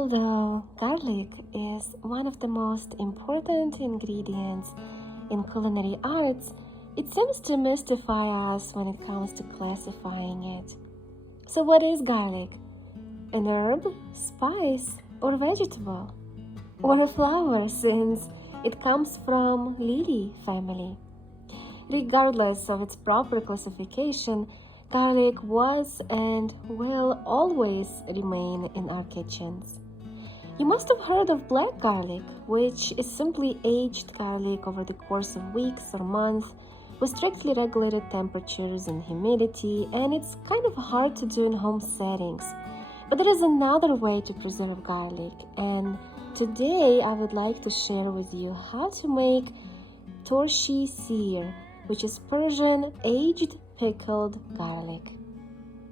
Although garlic is one of the most important ingredients in culinary arts, it seems to mystify us when it comes to classifying it. So what is garlic? An herb, spice, or vegetable? Or a flower, since it comes from lily family? Regardless of its proper classification, garlic was and will always remain in our kitchens. You must have heard of black garlic, which is simply aged garlic over the course of weeks or months with strictly regulated temperatures and humidity, and it's kind of hard to do in home settings. But there is another way to preserve garlic, and today I would like to share with you how to make Torshi Seer, which is Persian aged pickled garlic.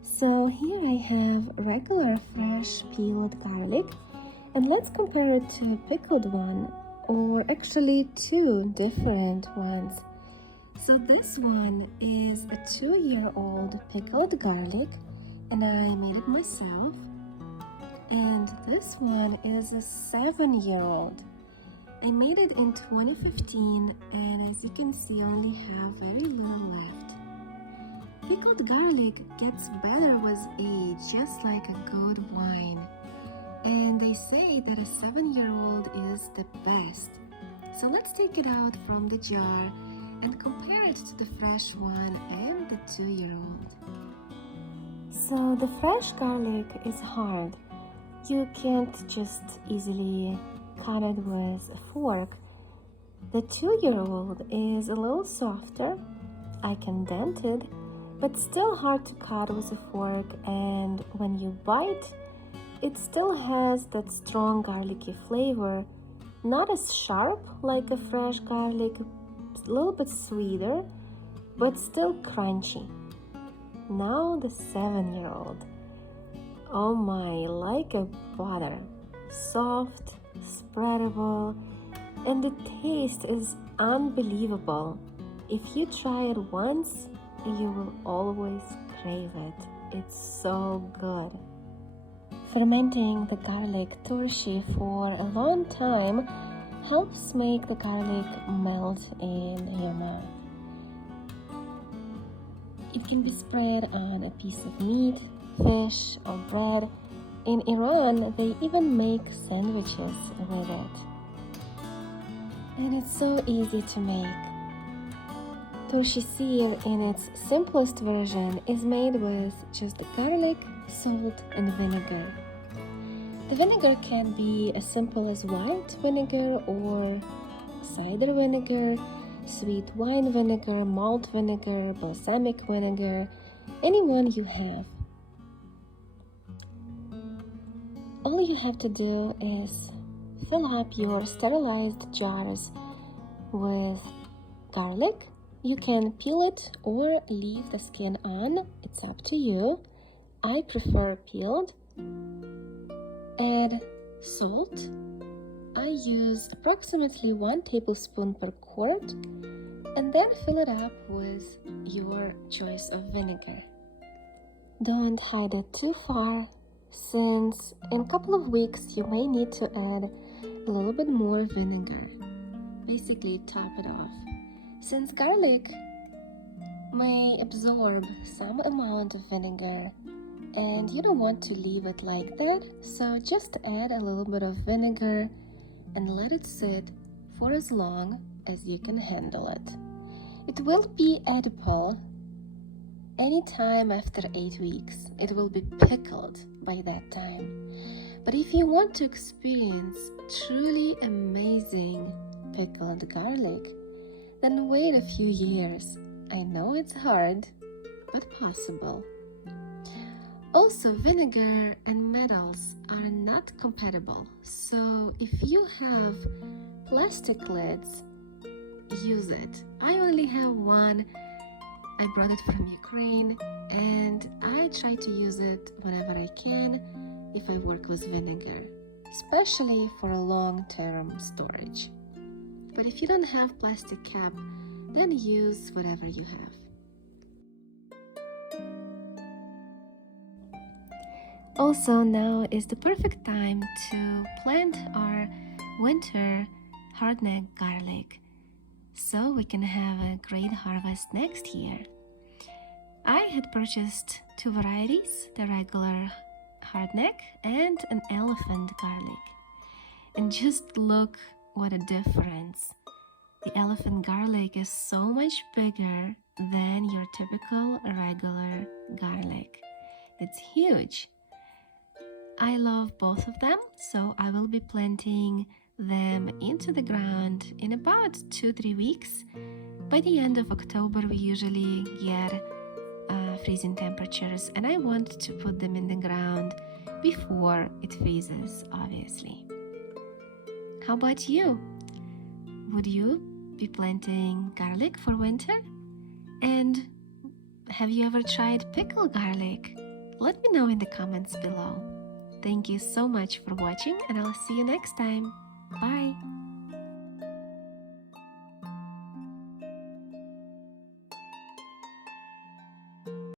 So here I have regular fresh peeled garlic, and let's compare it to a pickled one, or actually two different ones. So this one is a 2-year-old pickled garlic, and I made it myself. And this one is a 7-year-old. I made it in 2015, and as you can see, I only have very little left. Pickled garlic gets better with age, just like a good wine. And they say that a 7-year-old is the best. So let's take it out from the jar and compare it to the fresh one and the 2-year-old. So the fresh garlic is hard. You can't just easily cut it with a fork. The 2-year-old is a little softer. I can dent it, but still hard to cut with a fork, and when you bite, it still has that strong garlicky flavor, not as sharp like a fresh garlic, a little bit sweeter, but still crunchy. Now the 7-year-old. Oh my, like a butter, soft, spreadable, and the taste is unbelievable. If you try it once, you will always crave it. It's so good. Fermenting the garlic torshi for a long time helps make the garlic melt in your mouth. It can be spread on a piece of meat, fish, or bread. In Iran, they even make sandwiches with it. And it's so easy to make. Torshi Seer in its simplest version is made with just garlic, salt, and vinegar. The vinegar can be as simple as white vinegar or cider vinegar, sweet wine vinegar, malt vinegar, balsamic vinegar, any one you have. All you have to do is fill up your sterilized jars with garlic. You can peel it or leave the skin on, it's up to you. I prefer peeled. Add salt. I use approximately 1 tablespoon per quart, and then fill it up with your choice of vinegar. Don't hide it too far, since in a couple of weeks you may need to add a little bit more vinegar. Basically top it off, since garlic may absorb some amount of vinegar, and you don't want to leave it like that, so just add a little bit of vinegar and let it sit for as long as you can handle it. It will be edible anytime after 8 weeks. It will be pickled by that time. But if you want to experience truly amazing pickled garlic, then wait a few years. I know it's hard, but possible. Also, vinegar and metals are not compatible, so if you have plastic lids, use it. I only have one. I brought it from Ukraine, and I try to use it whenever I can if I work with vinegar, especially for a long-term storage. But if you don't have plastic cap, then use whatever you have. Also, now is the perfect time to plant our winter hardneck garlic so we can have a great harvest next year. I had purchased two varieties, the regular hardneck and an elephant garlic. And just look what a difference. The elephant garlic is so much bigger than your typical regular garlic. It's huge. I love both of them, so I will be planting them into the ground in about 2-3 weeks. By the end of October, we usually get freezing temperatures, and I want to put them in the ground before it freezes, obviously. How about you? Would you be planting garlic for winter? And have you ever tried pickled garlic? Let me know in the comments below. Thank you so much for watching, and I'll see you next time. Bye!